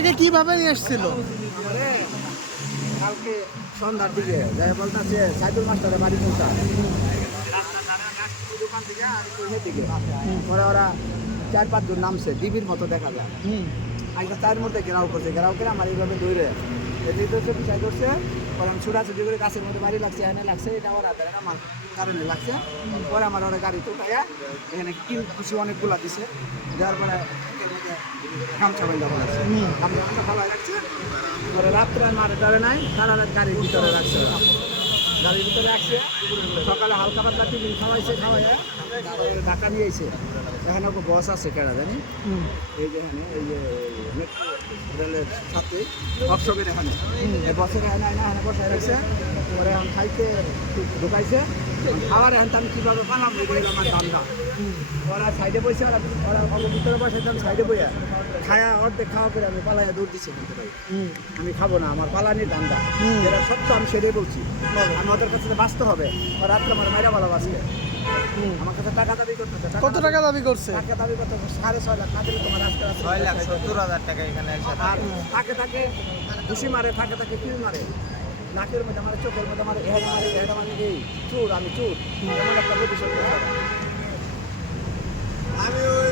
আপনাকে কিভাবে নিয়ে এসেছিল? কালকে সন্ধ্যার দিকে যাই বলতেছে সাইদুল মাস্টারের বাড়ি কোনটা দোকান থেকে আর দিকে ওরা 4-5 জন নামছে ডিবির মতো দেখা যায়। একটা তার মধ্যে ঘেরাও করছে, ঘেরাও করে আমার এইভাবে দৌড়ে এদিকে ধরছে পিছাই ধরছে, পরে আমি ছুটাছুটি করে গাছের মধ্যে বাড়ি লাগছে, এখানে লাগছে, এটা আমার হাতে আমার কারণে লাগছে। পরে আমার ওরা গাড়িতে উঠাইয়া এখানে কিল খুশি অনেকগুলা দিছে, দেওয়ার পরে গামছা বাইন্দা বলেছে গামছা ভালো রাখছে। পরে রাত্রে মারে টারে নাই, সারা রাত গাড়ির ভিতরে রাখছে, গাড়ির ভিতরে রাখছে। সকালে হালকা পাতলা টিফিন খাওয়াইছে, খাওয়াইয়া ঢাকা নিয়ে এসে এখানে ওকে বস আছে কেনা জানি, এই যে এখানে এই যে রেলের সাথে ওয়ার্কশপের এখানে এই বসের এখানে এখানে বসায় রাখছে। পরে এখন খাইতে ঢুকাইছে, খাবার এখন আমি কীভাবে বানাবো আমার ধান্দা। ওরা সাইডে বসে, ওরা ভিতরে বসে আমি সাইডে বইয়া খায়া অর্ধেক খাওয়া করে আমি পালাইয়া দৌড় দিচ্ছি কিন্তু ভাই আমি খাবো না, আমার পালানির ধান্দা যেটা সত্য আমি সেটাই বলছি। আমি ওদের কাছে বাঁচতে হবে, রাত্রে আমার মাইরা ভালো বাঁচবে। আমার কাছে টাকা দাবি করতেছে। কত টাকা দাবি করছে? টাকা দাবি করতে 6.5 লাখ না দিলে তোমার আজকে 6,70,000 টাকা এখানে আর থাকে ঘুষি মারে, থাকে কিল মারে, নাকের মধ্যে মারে, চোখের মধ্যে মারে, এখানে মারে, এখানে মারে, এই চোর আমি চোর এমন একটা প্রতিশোধ। আমি ওই